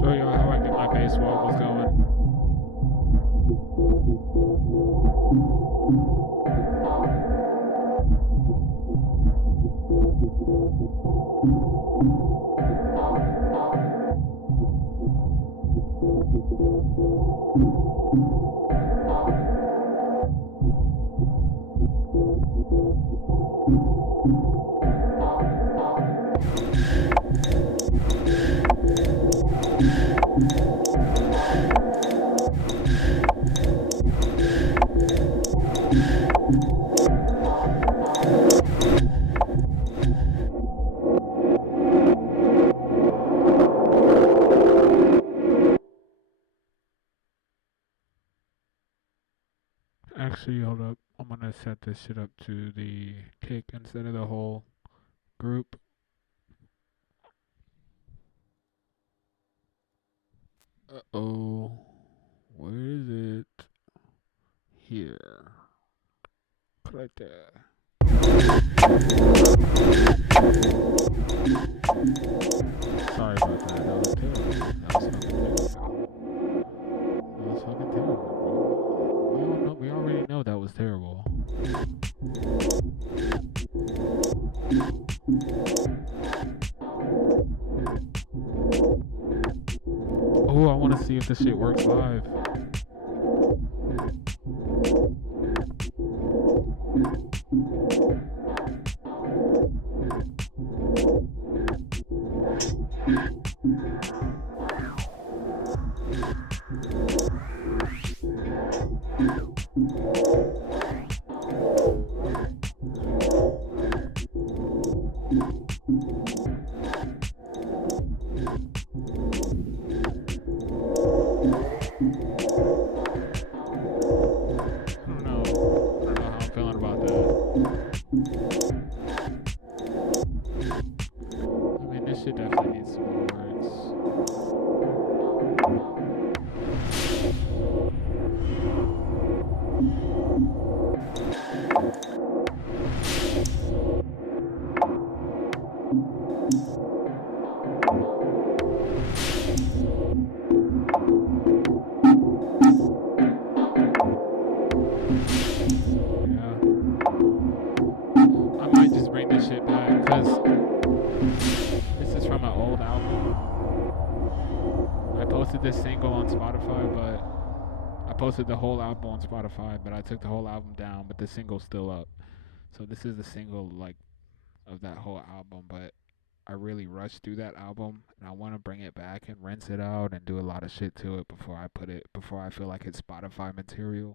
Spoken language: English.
Show you how I get my bass vocals going. Actually, hold up. I'm gonna set this shit up to the kick instead of the whole group. Uh-oh. Where is it? Here. Right there. Sorry about that. That was terrible. That was fucking terrible, bro. We already know that was terrible. Oh, I want to see if this shit works live. posted this single on Spotify, but I posted the whole album on Spotify, but I took the whole album down, but the single's still up. So this is the single like of that whole album, but I really rushed through that album and I want to bring it back and rinse it out and do a lot of shit to it before I put it before I feel like it's Spotify material.